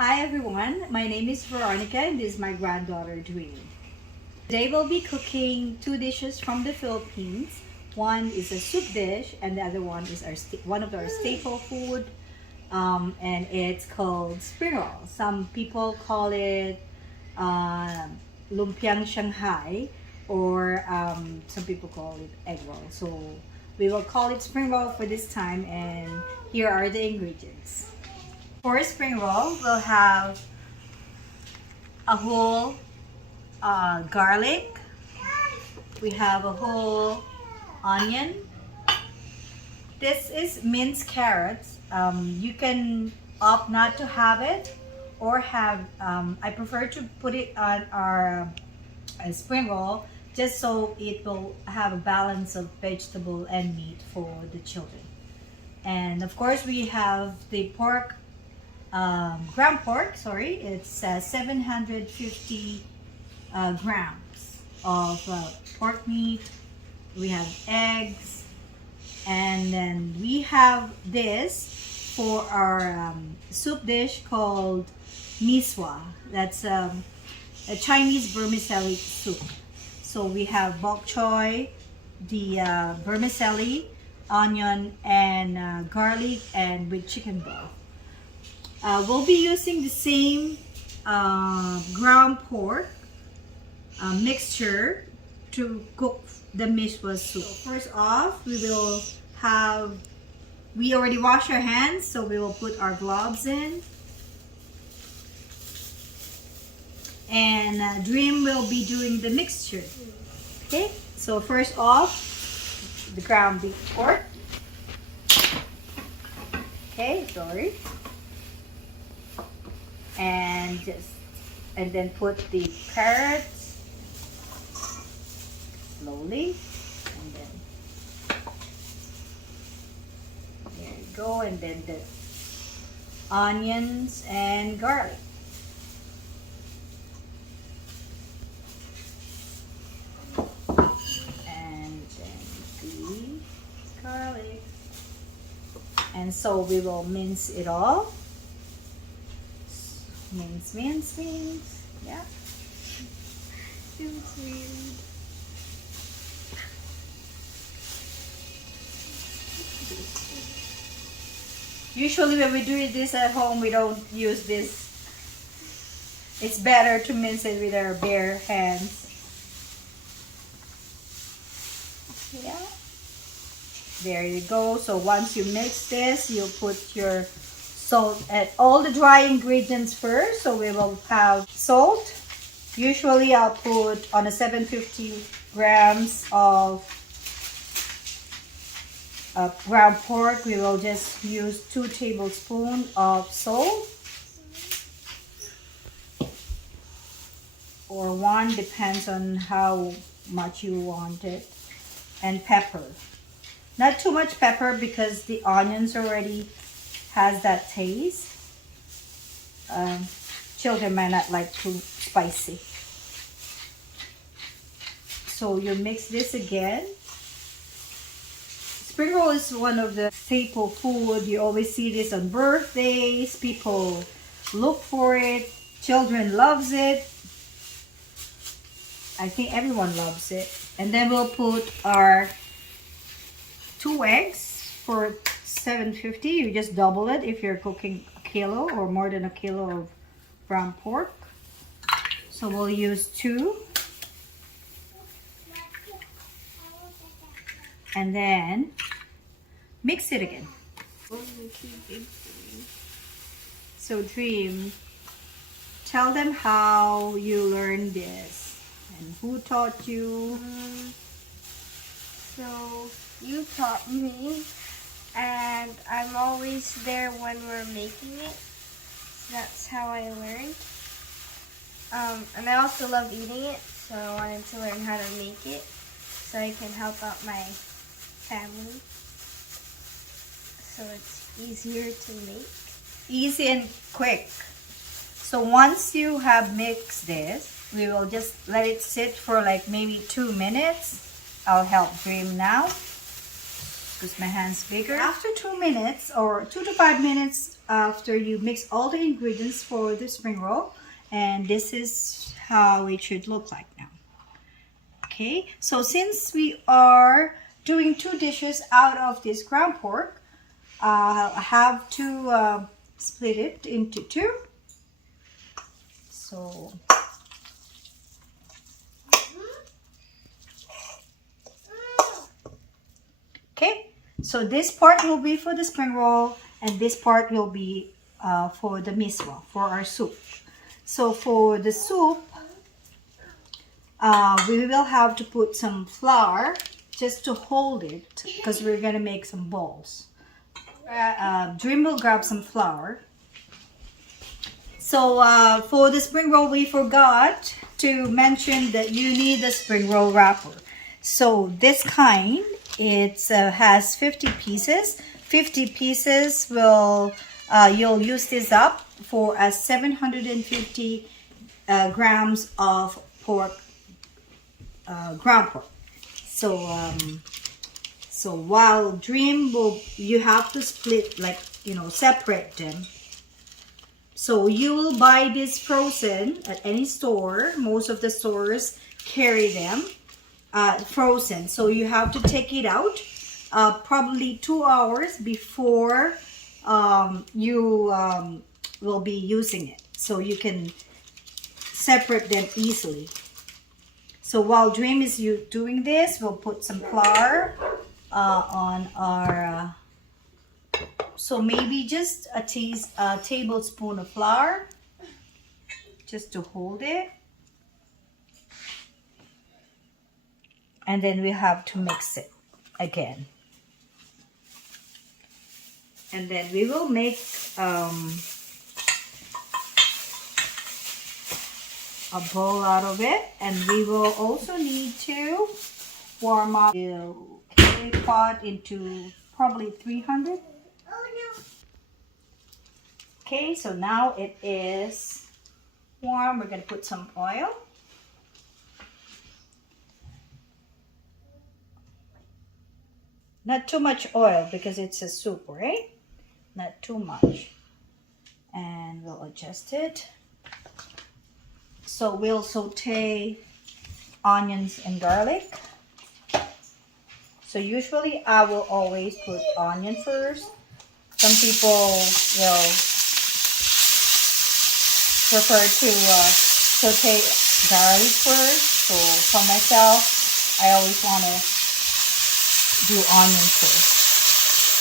Hi everyone, my name is Veronica and this is my granddaughter Dream. Today we'll be cooking two dishes from the Philippines. One is a soup dish and the other one is one of our staple food, and it's called spring roll. Some people call it lumpiang Shanghai, or some people call it egg roll. So we will call it spring roll for this time, and here are the ingredients. For spring roll, we'll have a whole garlic. We have a whole onion. This is minced carrots. You can opt not to have it, or have. I prefer to put it on our spring roll just so it will have a balance of vegetable and meat for the children. And of course, we have the pork. Ground pork, sorry, it's 750 grams of pork meat. We have eggs, and then we have this for our soup dish called misua. That's a Chinese vermicelli soup. So we have bok choy, the vermicelli, onion, and garlic, and with chicken broth. We'll be using the same ground pork mixture to cook the misua soup. So first off, we already washed our hands, so we will put our gloves in. And Dream will be doing the mixture. Okay, so first off, the ground beef pork. Okay, sorry. And then put the carrots slowly, and then there you go, and then the onions and garlic. And then the garlic. And so we will mince it all. Mince. Yeah. Feels weird. Usually when we do this at home, we don't use this. It's better to mince it with our bare hands. Yeah. There you go. So once you mix this, you put your salt and all the dry ingredients first. So we will have salt. Usually I'll put on a 750 grams of ground pork. We will just use 2 tablespoons of salt, or 1, depends on how much you want it, and pepper. Not too much pepper because the onions already has that taste. Children might not like too spicy. So you mix this again. Spring roll is one of the staple food. You always see this on birthdays. People look for it. Children loves it. I think everyone loves it. And then we'll put our 2 eggs for 750. You just double it if you're cooking a kilo or more than a kilo of ground pork. So we'll use 2. And then mix it again. So Dream, tell them how you learned this and who taught you. So you taught me, and I'm always there when we're making it. So that's how I learned. And I also love eating it, so I wanted to learn how to make it so I can help out my family. So it's easier to make. Easy and quick. So once you have mixed this, we will just let it sit for like maybe 2 minutes. I'll help Dream now. because my hand's bigger. After 2 minutes or 2 to 5 minutes after you mix all the ingredients for the spring roll, and this is how it should look like now. Okay, so since we are doing 2 dishes out of this ground pork, I have to split it into 2. So okay, so this part will be for the spring roll, and this part will be for the miswa, for our soup. So for the soup, we will have to put some flour just to hold it, because we're gonna make some balls. Dream will grab some flour. So for the spring roll, we forgot to mention that you need a spring roll wrapper. So this kind, it has 50 pieces. 50 pieces will, you'll use this up for 750 grams of pork, ground pork. So while Dream will, you have to split, like, you know, separate them. So you will buy this frozen at any store. Most of the stores carry them frozen. So you have to take it out probably 2 hours before you will be using it. So you can separate them easily. So while Dream is doing this, we'll put some flour on our... so maybe just a tablespoon of flour, just to hold it. And then we have to mix it again. And then we will make a bowl out of it. And we will also need to warm up the clay pot into probably 300. Okay, so now it is warm. We're going to put some oil. Not too much oil because it's a soup, right? Not too much. And we'll adjust it. So we'll saute onions and garlic. So usually I will always put onion first. Some people will prefer to saute garlic first. So for myself, I always want to do onion first.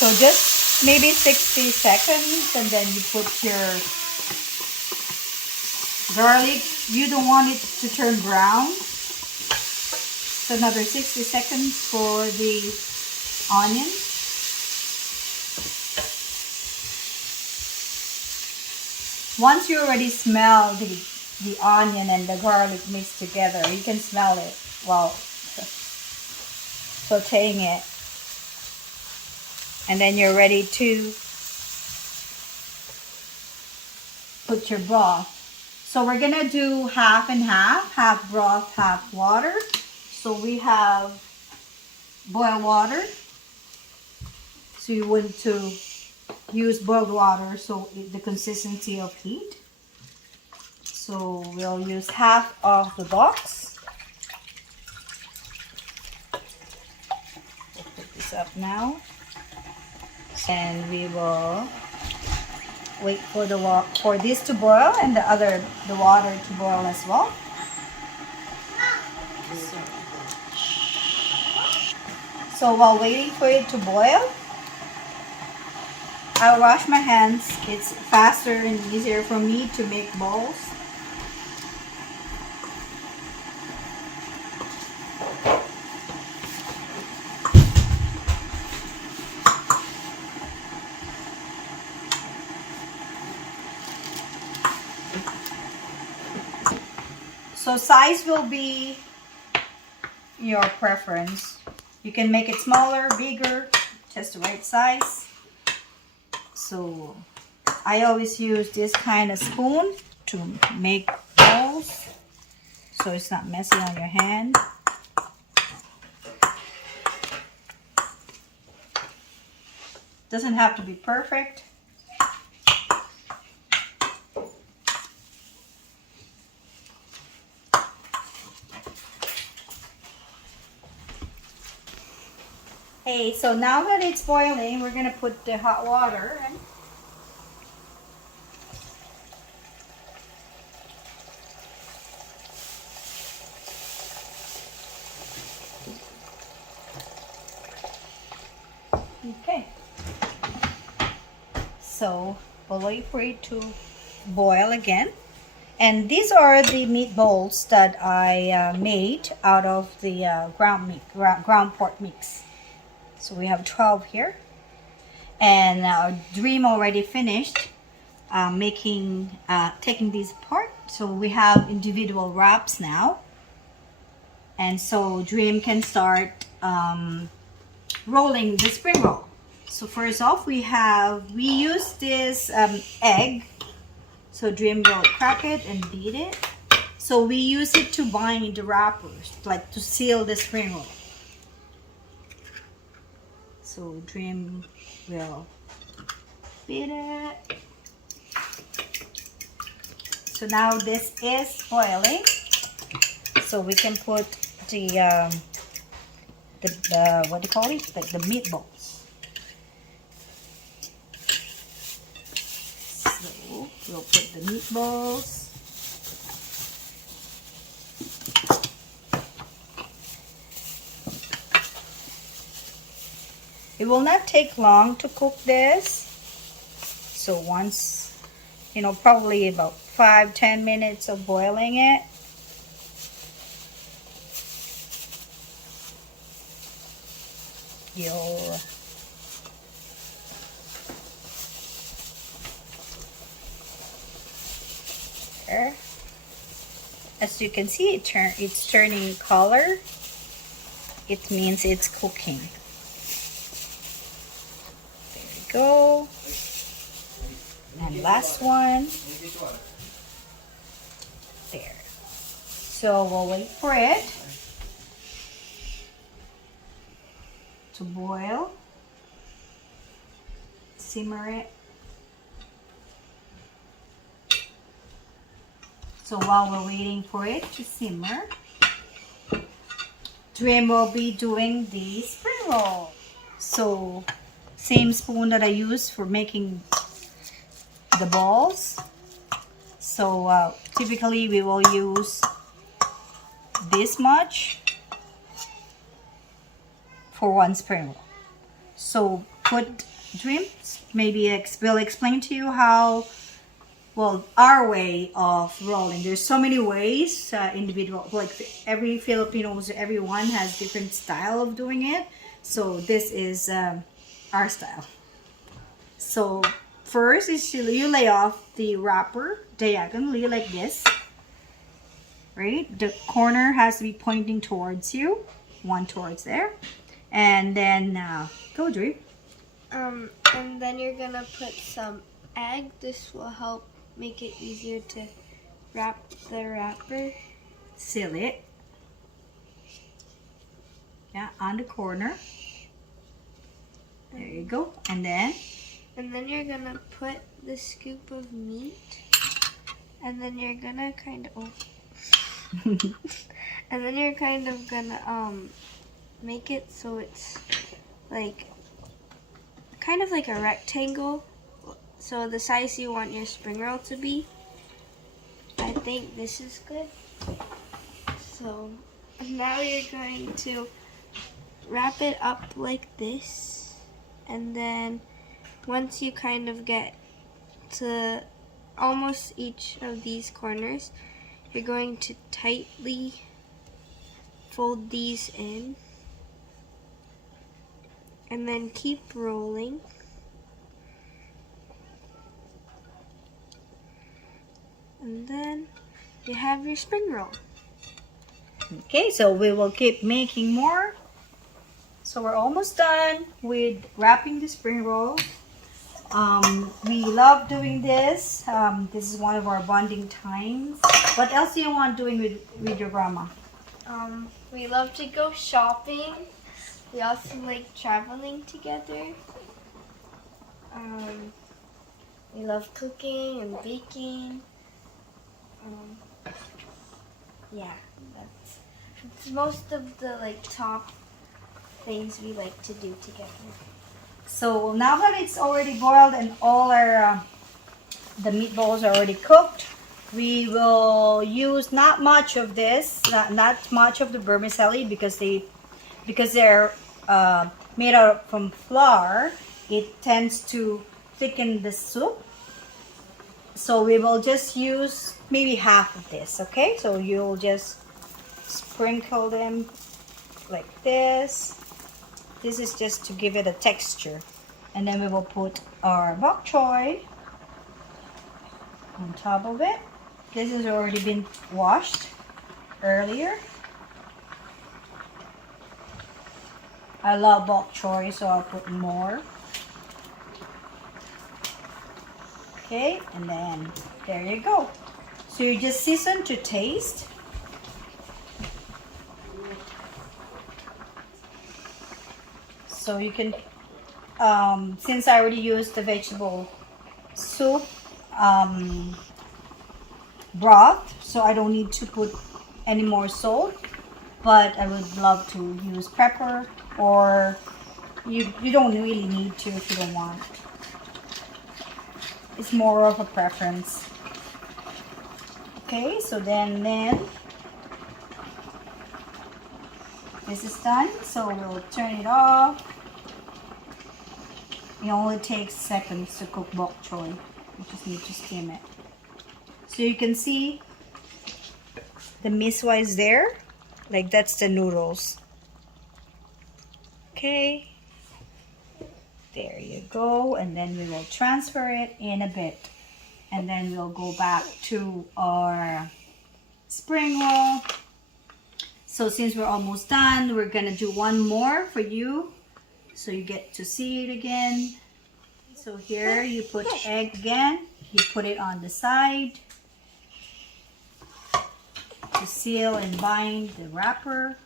So just maybe 60 seconds, and then you put your garlic. You don't want it to turn brown. So another 60 seconds for the onion. Once you already smell the onion and the garlic mixed together, you can smell it while sauteing it. And then you're ready to put your broth. So we're gonna do half and half broth, half water. So we have boiled water. So you want to use boiled water so the consistency of heat. So we'll use half of the box. We'll put this up now. And we will wait for this to boil and the water to boil as well. So while waiting for it to boil, I'll wash my hands. It's faster and easier for me to make balls. So size will be your preference. You can make it smaller, bigger, just the right size. So I always use this kind of spoon to make balls, so it's not messy on your hand. Doesn't have to be perfect. Okay, so now that it's boiling, we're gonna put the hot water in. Okay, so we'll wait for it to boil again. And these are the meatballs that I made out of the ground pork mix. So we have 12 here. And Dream already finished taking these apart. So we have individual wraps now. And so Dream can start rolling the spring roll. So first off, we use this egg. So Dream will crack it and beat it. So we use it to bind the wrappers, like to seal the spring roll. So Dream will beat it. So now this is boiling. So we can put the what do you call it? Like the meatballs. So we'll put the meatballs. It will not take long to cook this. So once, probably about 5-10 minutes of boiling it. There. As you can see, it's turning color. It means it's cooking. Go. And last one. There. So we'll wait for it to boil. Simmer it. So while we're waiting for it to simmer, Dream will be doing the spring roll. So same spoon that I use for making the balls. So typically we will use this much for one spring roll. So put Dream, maybe we'll explain to you how, our way of rolling. There's so many ways, individual, like every Filipinos, everyone has different style of doing it. So this is our style. So first is you lay off the wrapper diagonally like this, right? The corner has to be pointing towards you, one towards there, and then go Dream. And then you're gonna put some egg. This will help make it easier to wrap the wrapper. Seal it. Yeah, on the corner. There you go. And then you're gonna put the scoop of meat, and then you're gonna kind of and then you're kind of gonna make it so it's like kind of like a rectangle, so the size you want your spring roll to be. I think this is good. So now you're going to wrap it up like this, and then once you kind of get to almost each of these corners, you're going to tightly fold these in and then keep rolling. And then you have your spring roll. Okay, so we will keep making more. So we're almost done with wrapping the spring roll. We love doing this. This is one of our bonding times. What else do you want doing with your grandma? We love to go shopping. We also like traveling together. We love cooking and baking. Yeah, that's most of the like top things we like to do together. So now that it's already boiled and all our the meatballs are already cooked, we will use not much of this, not much of the vermicelli because they're made out from flour. It tends to thicken the soup. So we will just use maybe half of this, okay? So you'll just sprinkle them like this. This is just to give it a texture. And then we will put our bok choy on top of it. This has already been washed earlier. I love bok choy, so I'll put more. Okay, and then there you go. So you just season to taste. So you can, since I already used the vegetable soup broth, so I don't need to put any more salt, but I would love to use pepper, or you don't really need to if you don't want. It's more of a preference. Okay, so then this is done, so we'll turn it off. It only takes seconds to cook bok choy. You just need to steam it. So you can see the misua is there, like that's the noodles. Okay, there you go, and then we will transfer it in a bit, and then we'll go back to our spring roll. So since we're almost done, we're gonna do one more for you, so you get to see it again. So here you put egg again, you put it on the side to seal and bind the wrapper.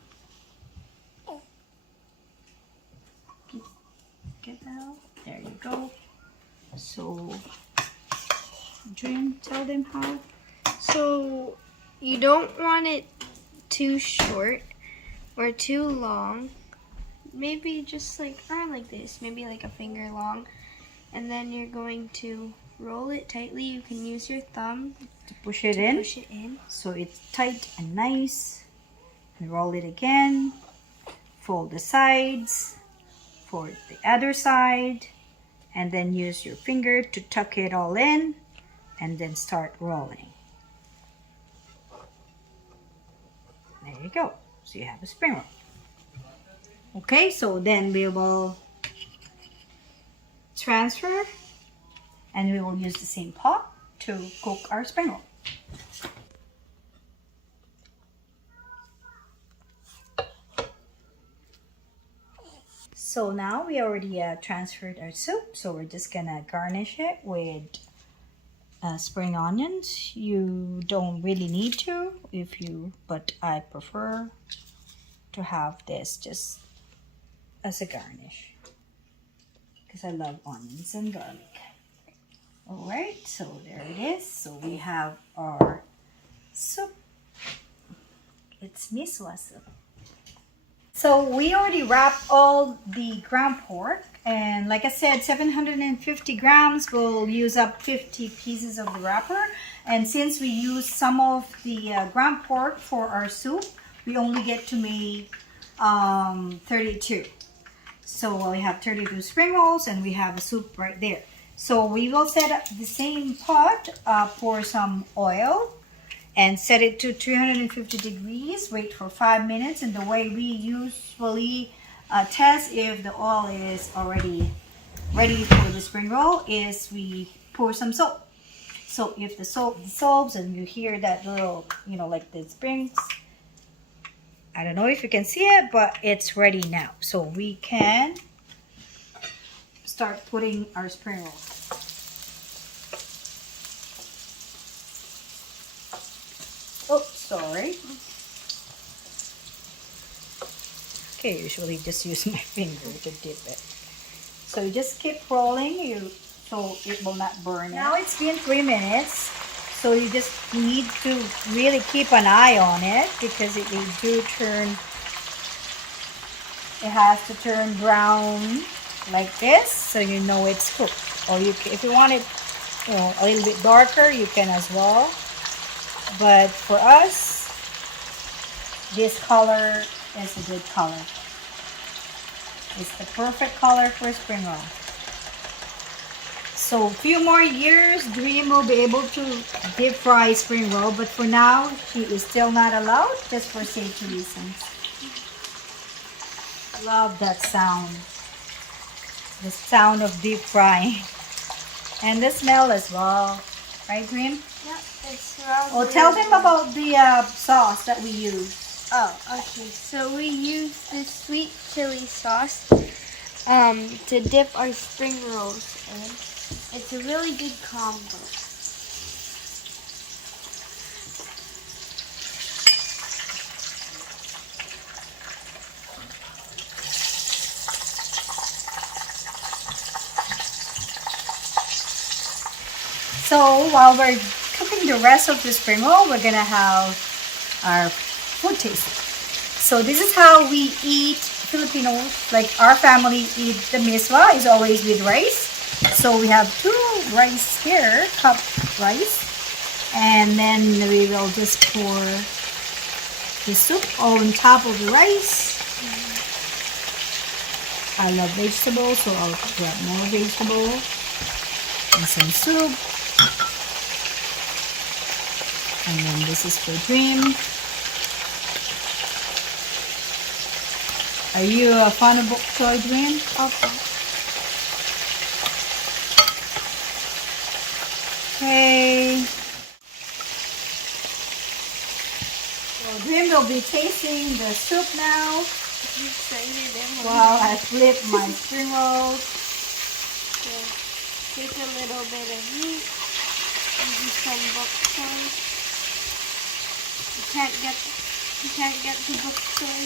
Get that out. There you go. So Dream, tell them how. So you don't want it too short or too long. Maybe just like around like this, maybe like a finger long. And then you're going to roll it tightly. You can use your thumb To push it in. push it in. So it's tight and nice. And roll it again. Fold the sides. For the other side, and then use your finger to tuck it all in, and then start rolling. There you go. So you have a spring roll. Okay, so then we will transfer, and we will use the same pot to cook our spring roll. So now we already transferred our soup, so we're just gonna garnish it with spring onions. You don't really need to, but I prefer to have this just as a garnish because I love onions and garlic. All right, so there it is. So we have our soup. It's misua soup. So we already wrapped all the ground pork, and like I said, 750 grams will use up 50 pieces of the wrapper. And since we use some of the ground pork for our soup, we only get to make 32. So we have 32 spring rolls, and we have a soup right there. So we will set up the same pot, pour some oil, and set it to 350 degrees. Wait for 5 minutes. And the way we usually test if the oil is already ready for the spring roll is we pour some salt. So if the salt dissolves and you hear that little, like the springs, I don't know if you can see it, but it's ready now. So we can start putting our spring roll. Oh, sorry. Okay, usually just use my finger to dip it. So you just keep rolling so it will not burn. Now it's been 3 minutes. So you just need to really keep an eye on it because it will turn. It has to turn brown like this, so you know it's cooked. Or if you want it, a little bit darker, you can as well. But for us, this color is a good color. It's the perfect color for spring roll. So a few more years, Dream will be able to deep fry spring roll, but for now, she is still not allowed, just for safety reasons. Love that sound. The sound of deep frying. And the smell as well. Right, Dream? Yeah, it smells Oh, tell them about the sauce that we use. Oh, okay. So we use this sweet chili sauce to dip our spring rolls in. It's a really good combo. So while we're cooking the rest of the spring roll, we're gonna have our food taste. So this is how we eat Filipinos, like our family eat the miswa is always with rice. So we have 2 rice here, cup rice, and then we will just pour the soup on top of the rice. I love vegetables, so I'll grab more vegetable and some soup. And then this is for Dream. Are you a fan of bok choy, Dream? Okay. Okay. Well, Dream will be tasting the soup now I'm excited. while I flip my spring rolls. So take a little bit of meat, maybe some bok choy. You can't get the bok choy.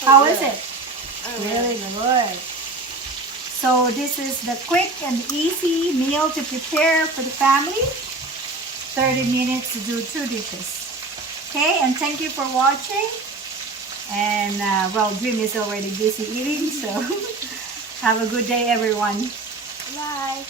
How is it? Okay. Really good. So this is the quick and easy meal to prepare for the family. 30 minutes to do 2 dishes. Okay, and thank you for watching. And well, Dream is already busy eating, so have a good day, everyone. Bye.